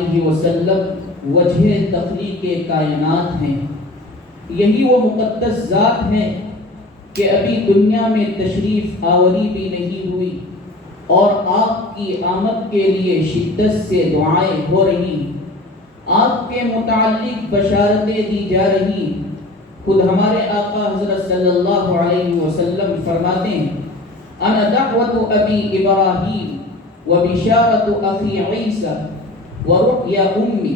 علیہ وسلم وجہ تخلیق کائنات ہیں۔ یہی وہ مقدس ذات ہیں کہ ابھی دنیا میں تشریف آوری بھی نہیں ہوئی اور آپ کی آمد کے لیے شدت سے دعائیں ہو رہی، آپ کے متعلق بشارتیں دی جا رہی۔ خود ہمارے آقا حضرت صلی اللہ علیہ وسلم فرماتے ہیں انا دعوت ابی ابراہیم و بشارت اخی عیسیٰ و رؤیا امی،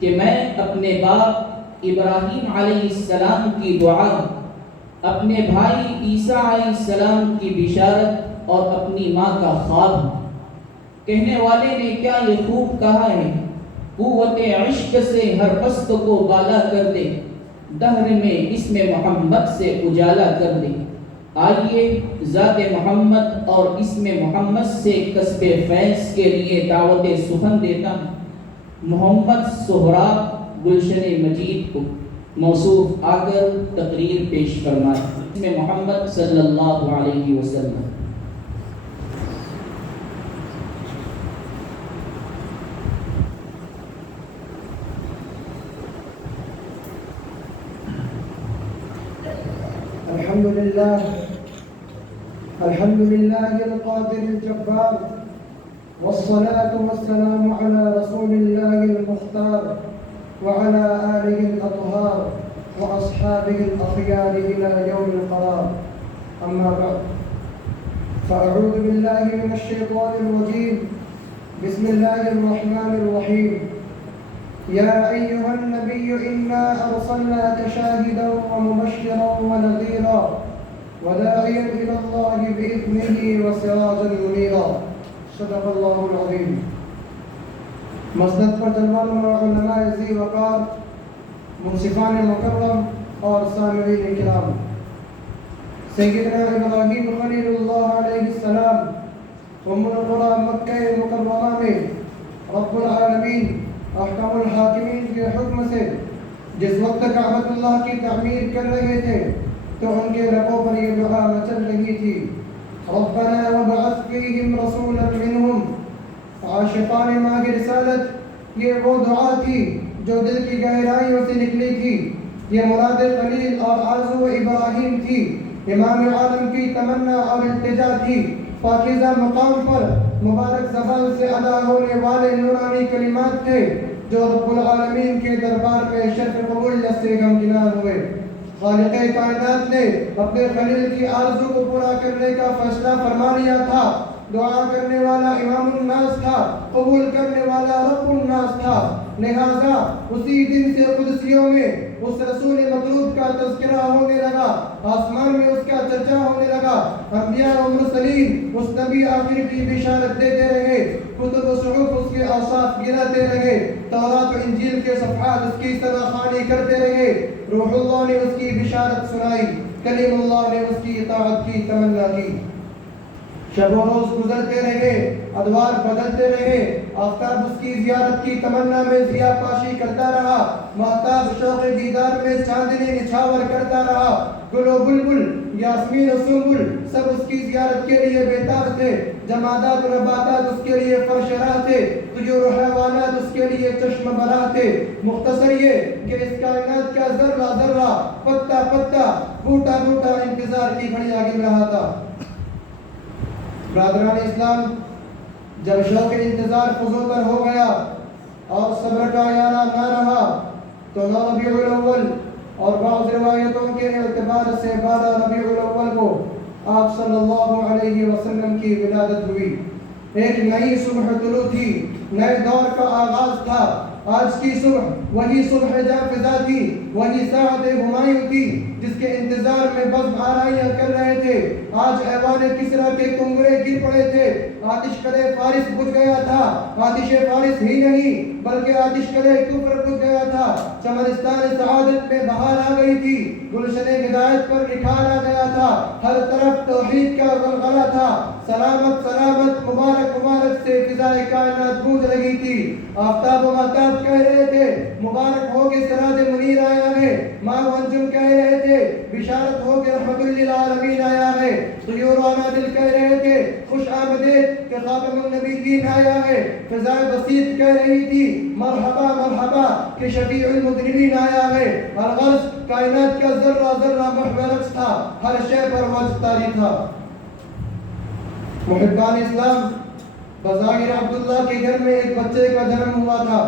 کہ میں اپنے باپ ابراہیم علیہ السلام کی دعا، اپنے بھائی عیسیٰ علیہ السلام کی بشارت اور اپنی ماں کا خواب ہوں۔ کہنے والے نے کیا یہ خوب کہا ہے، قوت عشق سے ہر پست کو بالا کر دے، دہر میں اسم محمد سے اجالا کر دے۔ آئیے ذات محمد اور اسم محمد سے کسب فیض کے لیے دعوت سخن دیتا ہوں۔ محمد سہراب گلشن مجید کو موصوف آ کر تقریر پیش فرمائے۔ اسم محمد صلی اللہ علیہ وسلم۔ الحمد لله القادر الجبار، والصلاة والسلام على رسول الله المختار وعلى آله الأطهار وأصحابه الأخيار إلى يوم القرار. أما بعد، فأعوذ بالله من الشيطان الرجيم. بسم الله الرحمن الرحيم. يا أيها النبي إنا أرسلناك شاهدا ومبشرا ونذيرا وداعيا إلى الله بإذنه وسراجا منيرا. صدق الله العظيم. مسند پر جلوہ نما علماء ذی وقار، منصفان مکرم اور سامعین کرام، سیدنا ابراہیم خلیل اللہ علیہ السلام ام القریٰ مکہ مکرمہ میں رب العالمین احکم الحاکمین کے حکم سے جس وقت کعبۃ اللہ کی تعمیر کر رہے تھے تو ان کے لبوں پر یہ دعا مچل رہی تھی، ربنا وابعث فیہم رسولا منہم۔ عاشقان ماہ رسالت، یہ وہ دعا تھی جو دل کی گہرائیوں سے نکلی تھی۔ یہ مراد خلیل اور آرزو ابراہیم تھی، امام عالم کی تمنا اور التجا تھی۔ پاکیزہ مقام پر مبارک زبان سے ادا ہونے والے نورانی کلمات تھے جو رب العالمین کے دربار میں شرف قبولیت سے گمگنار ہوئے۔ خالق کائنات نے اپنے خلیل کی آرزو کو پورا کرنے کا فیصلہ فرما لیا تھا۔ دعا کرنے والا امام الناس تھا، قبول کرنے والا رب الناس تھا۔ لہذا اسی دن سے قدسیوں میں اس رسول مطلوب کا تذکرہ ہونے لگا، آسمان میں اس کا چرچا ہونے لگا۔ انبیاء و مرسلین اس نبی آخر کی بشارت دیتے رہے، کتب و صحف اس کے اوصاف گراتے رہے، تورات و انجیل کے صفحات اس کی سراخوانی کرتے رہے۔ روح اللہ نے اس کی بشارت سنائی، کلیم اللہ نے اس کی اطاعت کی تمنا کی۔ شب و روز گزرتے رہے، ادوار بدلتے رہے، آفتاب اس کی زیارت کی تمنا میں ضیا پاشی کرتا رہا، مہتاب شوق دیدار میں چاندنی نچھاور کرتا رہا۔ گل و بلبل، یاسمین و سنبل سب اس کی زیارت کے لیے بیتاب تھے، جمادات و نباتات اس کے لیے فرشراہ تھے، طیور و حیوانات اس کے لیے چشم براہ تھے۔ مختصر یہ کہ اس کائنات کا ذرہ ذرہ، پتا پتا، بوٹا بوٹا انتظار کی گھڑیاں گن رہا تھا۔ برادران اسلام، جب شوق انتظار فزوں ہو گیا اور صبر کا یارہ نہ رہا تو 9 ربیع الاول اور بعض روایتوں کے اعتبار سے 12 ربیع الاول کو آپ صلی اللہ علیہ وسلم کی ولادت ہوئی۔ ایک نئی صبح طلوع تھی، نئے دور کا آغاز تھا۔ آج کی صبح وہی صبح جاں فضا تھی، وہی ساعت ہمایوں تھی جس کے انتظار میں بزم آرائیاں کر رہے تھے۔ آج ایوان کسریٰ کے کنگرے گر پڑے تھے، آتش کرے فارس بجھ گیا تھا۔ آتش فارس ہی نہیں بلکہ آتش کرے کفر بجھ گیا تھا۔ چمنستان سعادت میں بہار آ گئی تھی، گلشن ہدایت پر نکھار آ گیا تھا، ہر طرف توحید کا غلغلہ تھا۔ سلامت سلامت مبارک مبارک سے فضائے کائنات گونج رہی تھی۔ آفتاب و مہتاب کہہ رہے تھے مبارک ہو کے سراج منیر آیا ہے، ماہ و انجم کہہ رہے تھے بشارت ہو کے رحمت للعالمین آیا ہے۔ طیور و انادل کہہ رہے تھے خوش آمدید کہ خاتم النبیین آیا ہے، فضائے بسیط کہہ رہی تھی مرحبا مرحبا کہ شفیع المذنبین آیا ہے۔ الغرض کائنات کا ذرہ ذرہ محو رقص تھا، ہر شے پر وجہ طاری تھا۔ محبان اسلام، بظاہر عبداللہ کے گھر میں ایک بچے کا جنم ہوا تھا،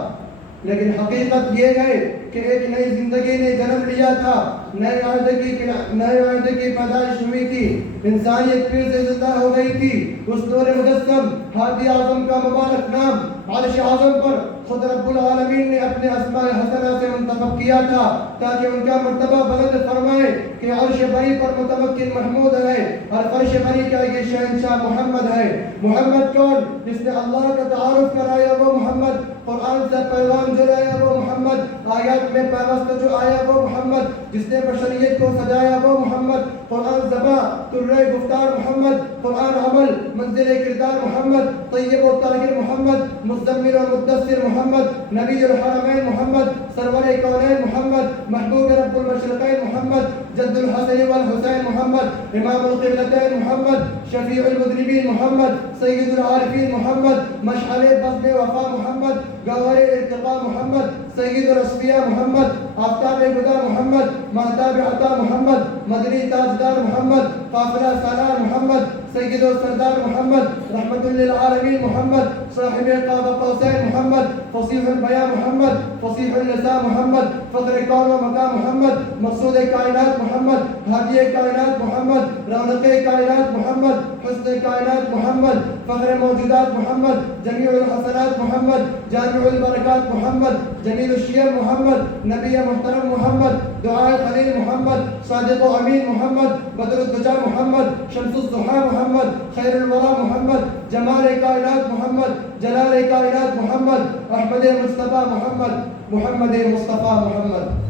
لیکن حقیقت یہ ہے کہ ایک نئی زندگی نے جنم لیا تھا، نئے عہد کی پیدائش ہوئی تھی، انسانیت پھر سے زندہ ہو گئی تھی۔ اس نور مجسم ہادی اعظم کا مبارک نام عرش اعظم پر خود رب العالمین نے اپنے اسماء حسنہ سے منتخب کیا تھا تاکہ ان کا مرتبہ بلند فرمائے کہ عرش بری پر متمکن محمود ہے اور فرش بری کا یہ شہنشاہ محمد ہے۔ محمد کون؟ جس نے اللہ کا تعارف کرایا وہ محمد، قرآن سے پیغام جو لایا وہ محمد، آیات میں پیوست جو آیا وہ محمد، جس نے بشریت کو سجایا وہ محمد، قرآن زباں ترے گفتار محمد، قرآن عمل منزل کردار محمد، طیب و طاہر محمد، مزمل و مدثر محمد، نبی الحرمین محمد، سرور کونین محمد، محبوب رب المشرقین محمد، جد الحسن والحسین محمد، امام القبلتین محمد، شفیع المذنبین محمد، سید العارفین محمد، مشعل بزم وفا محمد، گوہر ارتقاء محمد، سید الاسفیاء محمد، آفتاب خدا محمد، مہتاب عطا محمد، مدنی تاجدار محمد، قافلہ سالار محمد، سید و سردار محمد، رحمت للعالمین محمد، صاحب قاب قوسین محمد، فصیح البیاں محمد، فصیح اللسان محمد، فخر کون و مقام محمد، مقصود کائنات محمد، ہادی کائنات محمد، رونق کائنات محمد، حسن کائنات محمد، فخر موجودات محمد، جمیع الحسنات محمد، جامع البرکات محمد، جمیل الشیم محمد، نبی محترم محمد، دعائے خلیل محمد، صادق و امین محمد، بدر الدجا محمد، شمس الضحا محمد، خیر الورا محمد، جمال کائنات محمد، جلال کائنات محمد، احمد مصطفیٰ محمد، محمد مصطفیٰ محمد۔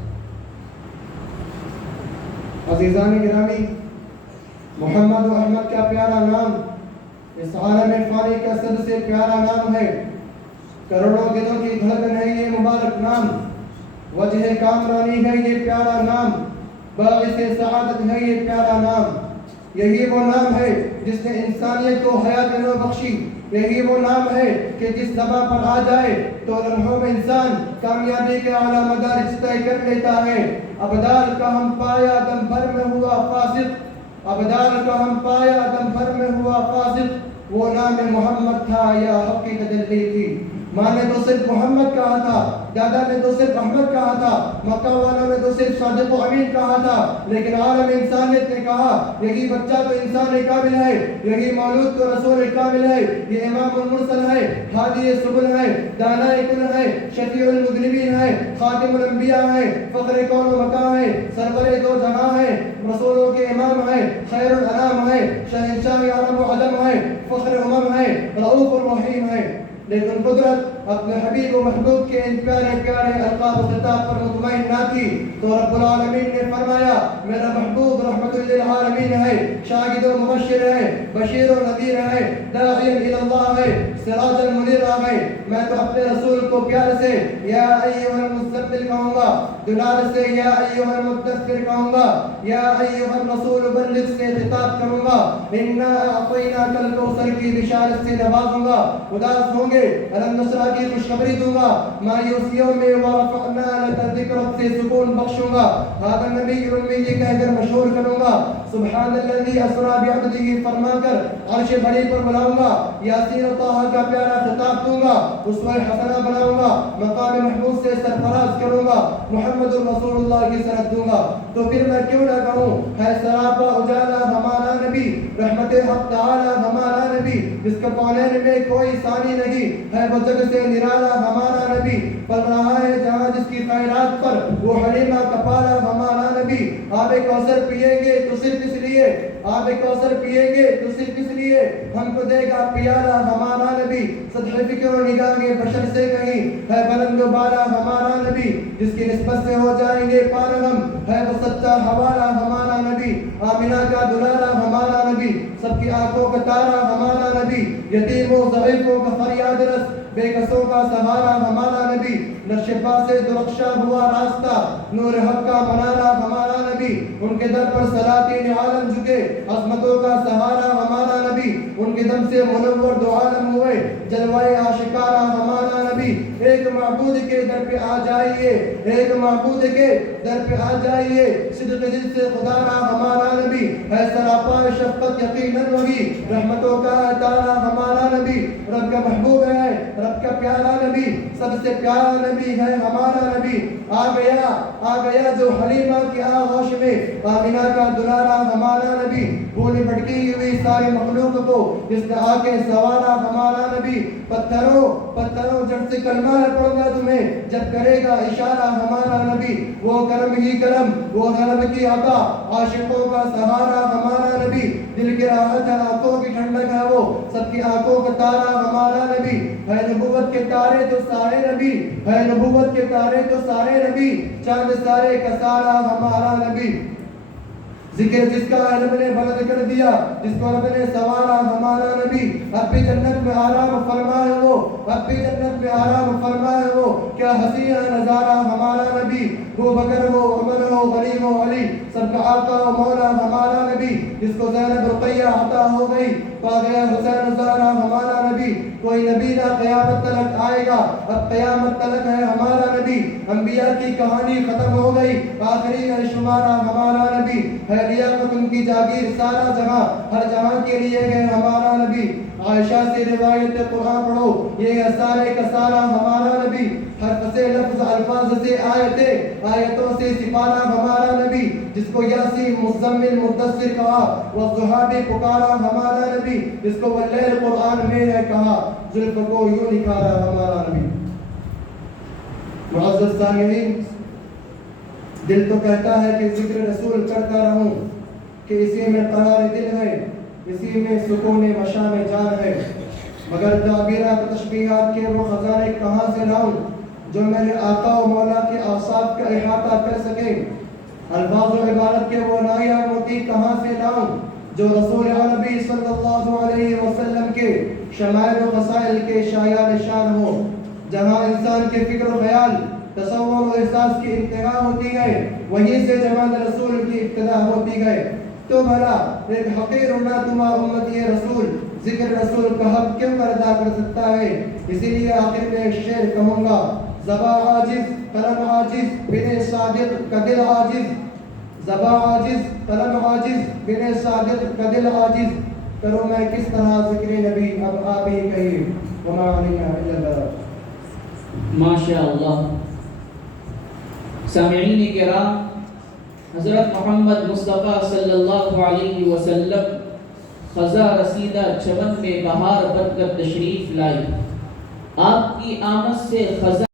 عزیزان گرامی، محمد و احمد کا پیارا نام اس عالم فانی کا سب سے پیارا نام ہے، کروڑوں دلوں کی دھڑکن ہے یہ مبارک نام، وجہ کامرانی ہے یہ پیارا نام، باعث سعادت ہے یہ پیارا نام۔ یہی وہ نام ہے جس نے انسانیت کو حیات نو بخشی، یہی وہ نام ہے کہ جس زبان پر آ جائے تو لمحوں میں انسان کامیابی کے اعلیٰ مدارج طے کر لیتا ہے۔ ابدال کا ہم پایا دم بھر میں ہوا فاسق، ابدال کا ہم پایا دم بھر میں ہوا فاسق، وہ نام محمد تھا یا حق کی تجلی تھی۔ ماں نے تو صرف محمد کہا تھا، دادا نے تو صرف احمد کہا تھا، مکہ والوں نے تو صرف صادق و امین کہا تھا، لیکن عالم انسانیت نے کہا یہی بچہ تو انسان کامل ہے، یہی مولود تو رسول کامل ہے، یہ امام المرسل ہے، ہادی سبل ہے، دانا کل ہے، شفیع المذنبین ہے، خاتم الانبیاء ہے، فخر کون و مکان ہے، سرور دو جہاں ہے، رسولوں کے امام ہے، خیر الانام ہے، شہنشاہ عالم و عجم ہے، فخر امم ہے، رؤوف الرحیم ہے۔ لیکن قدرت اپنے حبیب و محبوب کے ان پیارے پیارے القاب و خطاب پر مطمئن نہ تھی، تو رب العالمین نے فرمایا میرا محبوب رحمت للعالمین ہے، شاہد و مبشر ہے، بشیر و نذیر ہے، داعی الی اللہ ہے، سراج منیر ہے۔ میں تو اپنے رسول کو پیار سے یا ایھا المزمل کہوں گا، دلال سے یا ایھا المدثر کہوں گا، یا ایھا الرسول بلغ سے خطاب کروں گا، انا اعطیناک الکوثر کی بشارت سے نوازوں گا، اداس ہوں گے الم نصرہ کی خوشخبری دوں گا، مایوسیوں میں ورفعنا لک ذکرک سے سکون بخشوں گا، ھذا النبی امی یہ کہہ کر مشہور کروں گا، سبحان الذی اسریٰ بعبدہ فرما کر عرش بری پر بلاؤں گا، یاسین و طٰہٰ کا پیارا خطاب دوں گا، اسوہ حسنہ بناؤں گا، مقام محمود سے سرفراز کروں گا، محمد الرسول اللہ کی سند دوں گا۔ تو پھر میں کیوں نہ کہوں ہے سراپا اجالا ہمارا نبی، رحمت حق تعالی ہمارا نبی، جس کا کونین میں کوئی ثانی نہیں ہے، وہ جگ سے نرالا ہمارا نبی، پل رہا ہے جہاں جس کی خیرات پر وہ حلیمہ کپالا ہمارا نبی۔ آب کوثر پیئیں گے تو صرف اس لیے، آب کوثر پیئیں گے تو صرف اس لیے ہم کو دے گا پیالہ ہمارا نبی، سطح فکر و نگاہ بشر سے کہیں ہے بلند و بالا ہمارا نبی، جس کی نسبت سے ہو جائیں گے پانا ہم ہے وہ سچا حوالہ ہمارا نبی، آمنہ کا دلالہ ہمارا نبی، سب کی آنکھوں کا تارا ہمارا نبی، یتیم و ضعیفوں کا فریاد رس، بے کسوں کا سہارا ہمارا نبی، نقش شفا سے درخشاں ہوا راستہ، نور حق کا منارہ ہمارا نبی، ان کے در پر سلاطین عالم جھکے، عظمتوں کا سہارا ہمارا نبی، ان کے دم سے منور دو عالم ہوئے، جلوائے آشکارا ہمارا نبی۔ ایک معبود کے در پہ آ جائیے، ایک معبود کے در پہ آ جائیے، صدق دل سے خدا را ہمارا نبی ہے، سراپا شفقت یقیناً وہی، رحمتوں کا تارا ہمارا نبی، رب کا محبوب ہے، رب کا پیارا نبی، سب سے پیارا نبی ہے ہمارا نبی۔ آ گیا جو حلیمہ کی آغوش میں، آمینہ کا دلارا ہمارا نبی، بھول بھٹکی ہوئی ساری مخلوق کو جس نے آ کے سوارا ہمارا نبی۔ پتھروں جڑ سے کلمہ ہے پڑھوں گا تمہیں جب کرے گا اشارہ ہمارا نبی، وہ کرم ہی کرم، وہ غلب کی عطا، عاشقوں کا سہارا ہمارا نبی، دل کی راحت ہے، آنکھوں کی ٹھنڈک ہے، وہ سب کی آنکھوں کا تارا ہمارا نبی ہے، نبوت کے تارے تو سارے نبی ہے، نبوت کے تارے تو سارے نبی، چاند سارے کا سارا ہمارا نبی۔ ذکر جس کا رب نے بلند کر دیا، جس کو رب نے سوارا ہمارا نبی، اب بھی جنت میں آرام فرما ہے وہ، اب بھی جنت میں آرام فرما ہے وہ، کیا حسین ہے نظارہ ہمارا نبی، ابو بکر ہو، عمر ہو، غنی ہو، علی، سب کا آقا و مولا ہمارا نبی، جس کو زینب رقیہ عطا ہو گئی، پا گیا حسین زہرا ہمارا نبی، کوئی نبی نہ قیامت تلک آئے گا، اب قیامت تلک ہے ہمارا نبی، انبیاء کی کہانی ختم ہو گئی، آخری ہے شمارہ ہمارا نبی، ہے لیاقت ان کی جاگیر سارا جہاں، ہر جہاں کے لیے گئے ہمارا نبی۔ عائشہ سے روایت قرآن پڑھو، یہ ہے سارے کا سارا ہمارا نبی، ہر پسے لفظ الفاظ سے آیتوں سے سپارہ ہمارا نبی، جس کو یاسین مزمل مدثر کہا، والضحیٰ بھی پکارا ہمارا نبی، جس کو واللیل قرآن میں ہے کہا، زلف کو یوں نکھارا ہمارا نبی۔ معزز سامعین، دل تو کہتا ہے کہ ذکر رسول کرتا رہوں، کہ اسی میں قرار دل ہے، اسی میں سکون مشام جان ہے، مگر تعبیرات تشبیہات کے وہ خزانے کہاں سے لاؤں جو میرے آقا و مولا کے اوصاف کا احاطہ کر سکے، الفاظ و عبارت کے وہ نایاب موتی کہاں سے لاؤں جو رسول عربی صلی اللہ علیہ وسلم کے شمائل و خصائل کے شایان شان ہو، جہاں انسان کے فکر و خیال، تصور و احساس کی انتہا ہوتی ہے، وہیں سے جمال رسول کی ابتدا ہوتی ہے، تو بھلا ایک حقیر ناتما امتی رسول ذکر رسول کا حق کیوں ادا کر سکتا ہے؟ اسی لیے آخر میں ایک شعر کہوں گا، زبان عاجز قلم عاجز بن صادق کا دل عاجز، زبان عاجز قلم عاجز بن صادق کا دل عاجز، کروں میں کس طرح ذکر نبی، اب آپ ہی کہیے، وما علینا الا البلاغ۔ ماشاء اللہ۔ سامعین کرام، حضرت محمد مصطفیٰ صلی اللہ علیہ وسلم خزاں رسیدہ چمن میں بہار بن کر تشریف لائی، آپ کی آمد سے خزاں